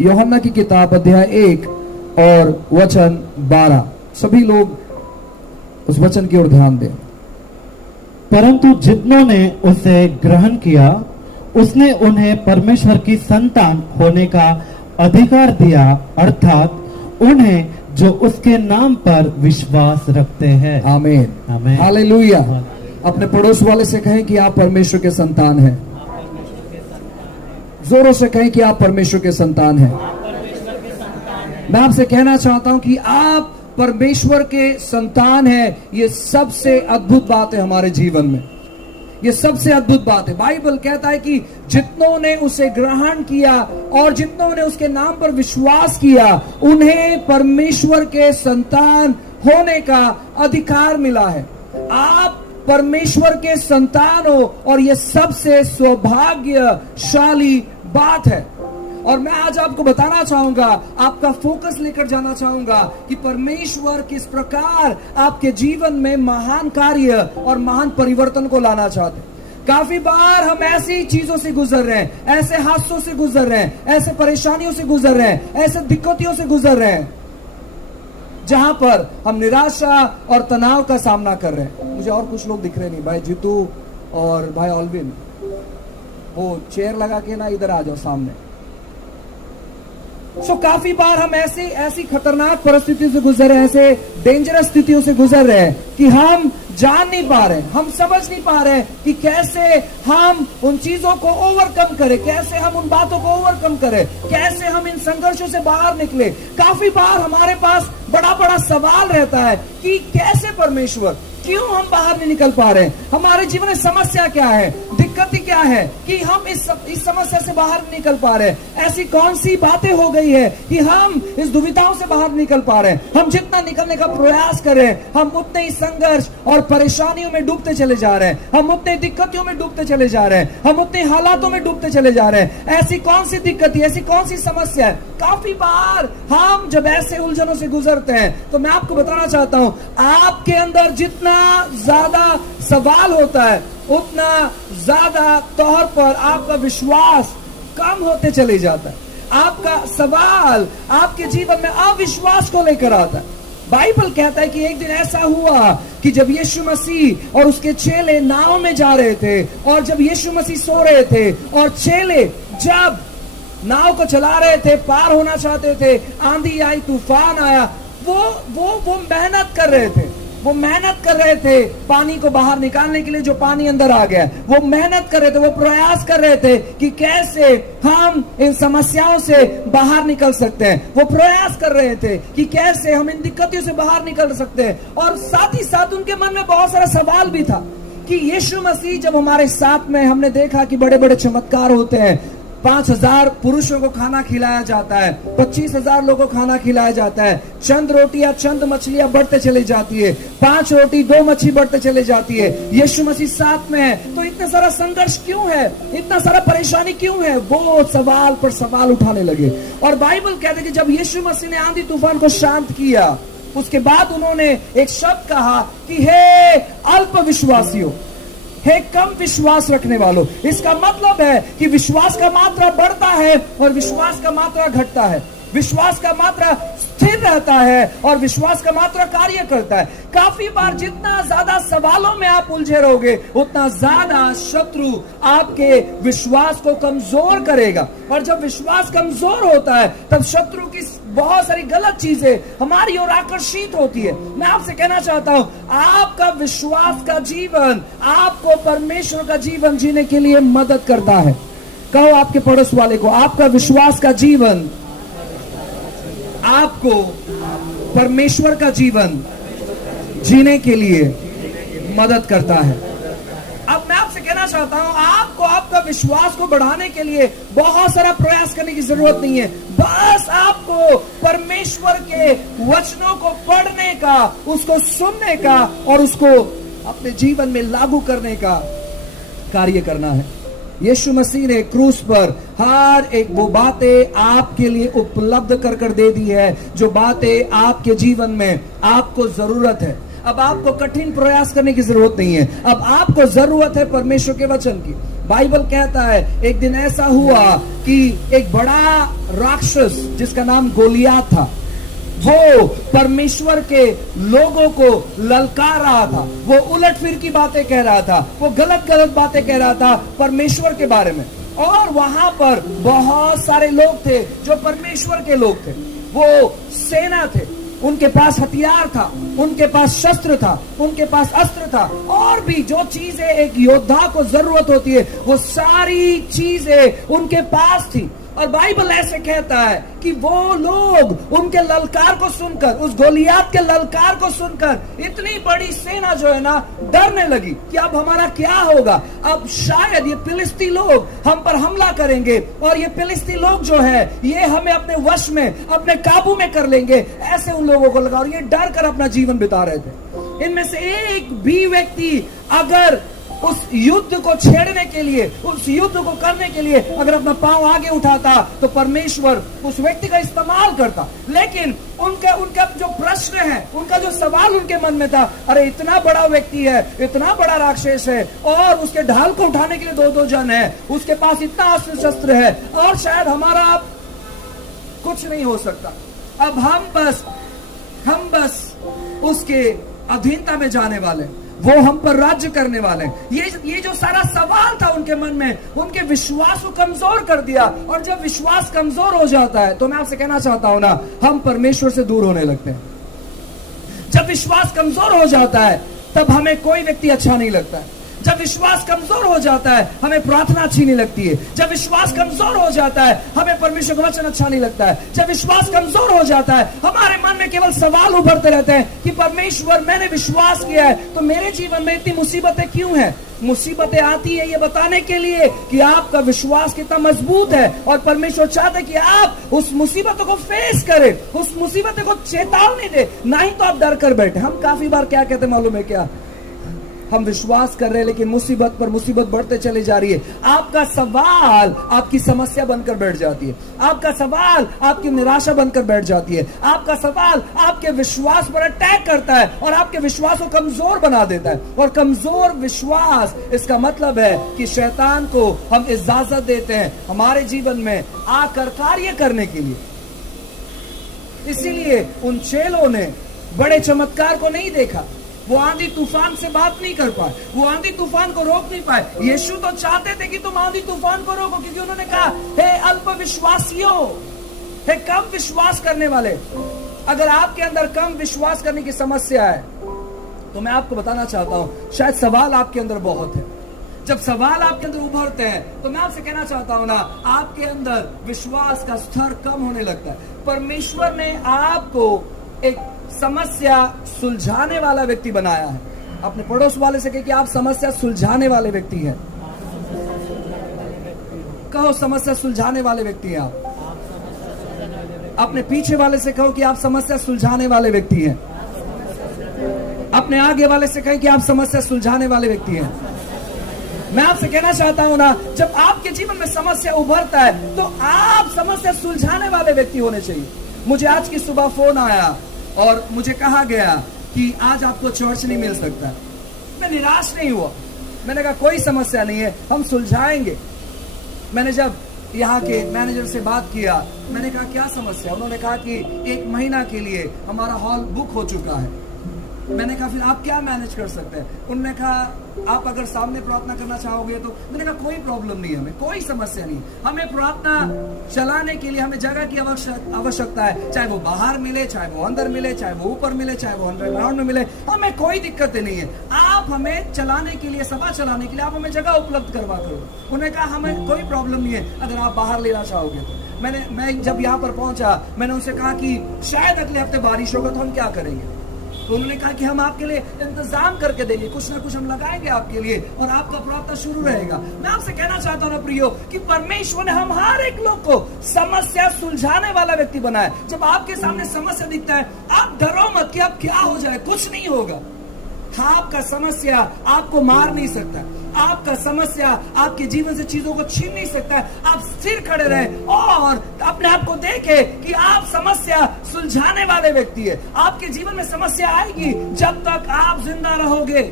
यूहन्ना की किताब अध्याय 1 और वचन 12। सभी लोग उस वचन की ओर ध्यान दें। परंतु जितनों ने उसे ग्रहण किया उसने उन्हें परमेश्वर की संतान होने का अधिकार दिया, अर्थात उन्हें जो उसके नाम पर विश्वास रखते हैं। आमीन, आमीन, हालेलुया। अपने पड़ोस वाले से कहें कि आप परमेश्वर के संतान हैं। जोरों से कहें कि आप परमेश्वर के संतान हैं। मैं आपसे कहना चाहता हूं कि आप परमेश्वर के संतान हैं। ये सबसे अद्भुत बात है हमारे जीवन में, ये सबसे अद्भुत बात है। बाइबल कहता है कि जितनों ने उसे ग्रहण किया और जितनों ने उसके नाम पर विश्वास किया उन्हें परमेश्वर के संतान होने का अधिकार मिला है। आप परमेश्वर के संतान हो और यह सबसे सौभाग्यशाली बात है। और मैं आज आपको बताना चाहूंगा, आपका फोकस लेकर जाना चाहूंगा कि परमेश्वर किस प्रकार आपके जीवन में महान कार्य और महान परिवर्तन को लाना चाहते हैं। काफी बार हम ऐसी चीजों से गुजर रहे हैं, ऐसे हादसों से गुजर रहे हैं, ऐसे परेशानियों से गुजर रहे हैं, ऐसे दिक्कतों से गुजर रहे हैं जहां पर हम निराशा और तनाव का सामना कर रहे हैं। मुझे और कुछ लोग दिख रहे नहीं, भाई जीतू और भाई ऑलविन, वो चेयर लगा के ना इधर आ जाओ सामने। काफी बार हम ऐसी खतरनाक परिस्थितियों से गुजर रहे हैं, ऐसे डेंजरस स्थितियों से गुजर रहे हैं कि हम जान नहीं पा रहे, हम समझ नहीं पा रहे कि कैसे हम उन चीजों को ओवरकम करें, कैसे हम उन बातों को ओवरकम करें, कैसे हम इन संघर्षों से बाहर निकले। काफी बार हमारे पास बड़ा बड़ा सवाल रहता है कि कैसे परमेश्वर, क्यों हम बाहर नहीं निकल पा रहे हैं, हमारे जीवन में समस्या क्या है, दिक्कत क्या है कि हम इस समस्या से बाहर नहीं निकल पा रहे हैं। ऐसी कौन सी बातें हो गई है कि हम इस दुविधाओं से बाहर निकल पा रहे हैं। हम जितना निकलने का प्रयास कर रहे हैं हम उतने ही संघर्ष और परेशानियों में डूबते चले जा रहे हैं, हम उतने दिक्कतों में डूबते चले जा रहे हैं, हम उतने हालातों में डूबते चले जा रहे हैं। ऐसी कौन सी दिक्कत है, ऐसी कौन सी समस्या है। काफी बार हम जब ऐसे उलझनों से गुजरते हैं तो मैं आपको बताना चाहता हूं, आपके अंदर जितना ज्यादा सवाल होता है उतना ज्यादा तौर पर आपका विश्वास कम होते चले जाता है। आपका सवाल आपके जीवन में अविश्वास को लेकर आता है। बाइबल कहता है कि एक दिन ऐसा हुआ कि जब यीशु मसीह और उसके चेले नाव में जा रहे थे और जब यीशु मसीह सो रहे थे और चेले जब नाव को चला रहे थे, पार होना चाहते थे, आंधी आई, तूफान आया, वो मेहनत कर रहे थे, वो मेहनत कर रहे थे पानी को बाहर निकालने के लिए, जो पानी अंदर आ गया, वो मेहनत कर रहे थे, वो प्रयास कर रहे थे कि कैसे हम इन समस्याओं से बाहर निकल सकते हैं। वो प्रयास कर रहे थे कि कैसे हम इन दिक्कतों से बाहर निकल सकते हैं। और साथ ही साथ उनके मन में बहुत सारा सवाल भी था कि यीशु मसीह जब हमारे साथ में, हमने देखा कि बड़े बड़े चमत्कार होते हैं, 5000 पुरुषों को खाना खिलाया जाता है, 25,000 लोगों को खाना खिलाया जाता है, चंद रोटियां चंद मछलियां बढ़ते चली जाती है, 5 रोटी 2 मछली बढ़ते चले जाती है, यीशु मसीह साथ में है। तो इतना सारा संघर्ष क्यों है, इतना सारा परेशानी क्यों है, वो सवाल पर सवाल उठाने लगे। और बाइबल कहते कि जब यीशु मसीह ने आंधी तूफान को शांत किया, उसके बाद उन्होंने एक शब्द कहा कि हे अल्प विश्वासियों, हे कम विश्वास रखने वालों। इसका मतलब है कि विश्वास का मात्रा बढ़ता है और विश्वास का मात्रा घटता है, विश्वास का मात्रा स्थिर रहता है और विश्वास का मात्रा कार्य करता है। काफी बार जितना ज्यादा सवालों में आप उलझे रहोगे उतना ज्यादा शत्रु आपके विश्वास को कमजोर करेगा। और जब विश्वास कमजोर होता है तब शत्रु की बहुत सारी गलत चीजें हमारी ओर आकर्षित होती है। मैं आपसे कहना चाहता हूं, आपका विश्वास का जीवन आपको परमेश्वर का जीवन जीने के लिए मदद करता है। कहो आपके पड़ोस वाले को, आपका विश्वास का जीवन आपको परमेश्वर का जीवन जीने के लिए मदद करता है। अब मैं आपसे कहना चाहता हूं, आपको आपका विश्वास को बढ़ाने के लिए बहुत सारा प्रयास करने की जरूरत नहीं है। बस आपको परमेश्वर के वचनों को पढ़ने का, उसको सुनने का और उसको अपने जीवन में लागू करने का कार्य करना है। यीशु मसीह ने क्रूस पर हर एक वो बातें आपके लिए उपलब्ध कर दे दी है, जो बातें आपके जीवन में आपको जरूरत है। अब आपको कठिन प्रयास करने की जरूरत नहीं है, अब आपको जरूरत है परमेश्वर के वचन की। बाइबल कहता है एक दिन ऐसा हुआ कि एक बड़ा राक्षस जिसका नाम गोलियात था, वो परमेश्वर के लोगों को ललकार रहा था। वो उलट फिर की बातें कह रहा था, वो गलत गलत बातें कह रहा था परमेश्वर के बारे में। और वहां पर बहुत सारे लोग थे जो परमेश्वर के लोग थे, वो सेना थे, उनके पास हथियार था, उनके पास शस्त्र था, उनके पास अस्त्र था, और भी जो चीजें एक योद्धा को जरूरत होती है वो सारी चीजें उनके पास थी। और बाइबल ऐसे कहता है कि वो लोग उनके ललकार को सुनकर, उस गोलियात के ललकार को सुनकर इतनी बड़ी सेना जो है ना डरने लगी कि अब हमारा क्या होगा, अब शायद ये फिलिस्ती लोग हम पर हमला करेंगे और ये फिलिस्ती लोग जो है ये हमें अपने वश में, अपने काबू में कर लेंगे। ऐसे उन लोगों को लगा और ये डर कर अपना जीवन बिता रहे थे। इनमें से एक भी व्यक्ति अगर उस युद्ध को छेड़ने के लिए, उस युद्ध को करने के लिए अगर अपना पांव आगे उठाता तो परमेश्वर उस व्यक्ति का इस्तेमाल करता। लेकिन उनका जो प्रश्न है, उनका जो सवाल उनके मन में था, अरे इतना बड़ा व्यक्ति है, इतना बड़ा राक्षस है और उसके ढाल को उठाने के लिए 2-2 जन है, उसके पास इतना अस्त्र शस्त्र है और शायद हमारा अब कुछ नहीं हो सकता, अब हम बस उसके अधीनता में जाने वाले, वो हम पर राज्य करने वाले। ये जो सारा सवाल था उनके मन में, उनके विश्वास को कमजोर कर दिया। और जब विश्वास कमजोर हो जाता है तो मैं आपसे कहना चाहता हूं ना, हम परमेश्वर से दूर होने लगते हैं। जब विश्वास कमजोर हो जाता है तब हमें कोई व्यक्ति अच्छा नहीं लगता है। जब विश्वास कमजोर हो जाता है हमें प्रार्थना अच्छी नहीं लगती है। जब विश्वास कमजोर हो जाता है हमें परमेश्वर का वचन अच्छा नहीं लगता है। जब विश्वास कमजोर हो जाता है हमारे मन में केवल सवाल उभरते रहते हैं कि परमेश्वर, मैंने विश्वास किया है तो मेरे जीवन में इतनी मुसीबतें क्यों हैं? मुसीबतें आती है ये बताने के लिए कि आपका विश्वास कितना मजबूत है, और परमेश्वर चाहते कि आप उस मुसीबतों को फेस करें, उस मुसीबतों को चेतावनी दे, नहीं तो आप डर कर बैठे। हम काफी बार क्या कहते मालूम है क्या? हम विश्वास कर रहे हैं लेकिन मुसीबत पर मुसीबत बढ़ते चली जा रही है। आपका सवाल आपकी समस्या बनकर बैठ जाती है, आपका सवाल आपकी निराशा बनकर बैठ जाती है, आपका सवाल आपके विश्वास पर अटैक करता है और आपके विश्वास को कमजोर बना देता है। और कमजोर विश्वास, इसका मतलब है कि शैतान को हम इजाजत देते हैं हमारे जीवन में आकर कार्य करने के लिए। इसीलिए उन चेलों ने बड़े चमत्कार को नहीं देखा, वो आंधी तूफान से बात नहीं कर पाए, वो आंधी तूफान को रोक नहीं पाए। यीशु तो चाहते थे कि तुम आंधी तूफान को रोको, क्योंकि उन्होंने कहा, हे अल्प विश्वासियों, हे कम विश्वास करने वाले। अगर आपके अंदर कम विश्वास करने की समस्या है तो मैं आपको बताना चाहता हूं, शायद सवाल आपके अंदर बहुत है। जब सवाल आपके अंदर उभरते हैं तो मैं आपसे कहना चाहता हूं ना, आपके अंदर विश्वास का स्तर कम होने लगता है। परमेश्वर ने आपको एक समस्या सुलझाने वाला व्यक्ति बनाया है। अपने पड़ोस वाले से कहे कि आप समस्या सुलझाने वाले व्यक्ति हैं। कहो, समस्या सुलझाने वाले व्यक्ति हैं आप। अपने पीछे वाले से कहो कि आप समस्या सुलझाने वाले व्यक्ति हैं। अपने आगे वाले से कहे कि आप समस्या सुलझाने वाले व्यक्ति हैं। मैं आपसे कहना चाहता हूं ना, जब आपके जीवन में समस्या उभरता है तो आप समस्या सुलझाने वाले व्यक्ति होने चाहिए। मुझे आज की सुबह फोन आया और मुझे कहा गया कि आज आपको चर्च नहीं मिल सकता। मैं निराश नहीं हुआ, मैंने कहा कोई समस्या नहीं है, हम सुलझाएंगे। मैंने जब यहाँ के मैनेजर से बात किया, मैंने कहा क्या समस्या? उन्होंने कहा कि 1 महीना के लिए हमारा हॉल बुक हो चुका है। मैंने कहा फिर आप क्या मैनेज कर सकते हैं? उन्होंने कहा आप अगर सामने प्रार्थना करना चाहोगे तो। मैंने कहा कोई प्रॉब्लम नहीं है, हमें कोई समस्या नहीं। हमें प्रार्थना चलाने के लिए हमें जगह की आवश्यकता है, चाहे वो बाहर मिले, चाहे वो अंदर मिले, चाहे वो ऊपर मिले, चाहे वो अंडरग्राउंड में मिले, हमें कोई दिक्कत नहीं है। आप हमें चलाने के लिए, सभा चलाने के लिए आप हमें जगह उपलब्ध करवा करो। उन्होंने कहा हमें कोई प्रॉब्लम नहीं है अगर आप बाहर लेना चाहोगे तो। मैं जब यहाँ पर पहुंचा मैंने उनसे कहा कि शायद अगले हफ्ते बारिश होगा तो हम क्या करेंगे? तो उन्होंने कहा कि हम आपके लिए इंतजाम करके देंगे, कुछ ना कुछ हम लगाएंगे आपके लिए और आपका प्रार्थना शुरू रहेगा। मैं आपसे कहना चाहता हूं ना प्रियो, कि परमेश्वर ने हम हर एक लोग को समस्या सुलझाने वाला व्यक्ति बनाया। जब आपके सामने समस्या दिखता है आप डरो मत कि अब क्या हो जाए, कुछ नहीं होगा। आपका समस्या आपको मार नहीं सकता, आपका समस्या आपके जीवन से चीजों को छीन नहीं सकता। आप स्थिर खड़े रहे और अपने आप को देखे कि आप समस्या सुलझाने वाले व्यक्ति है। आपके जीवन में समस्या आएगी जब तक आप जिंदा रहोगे।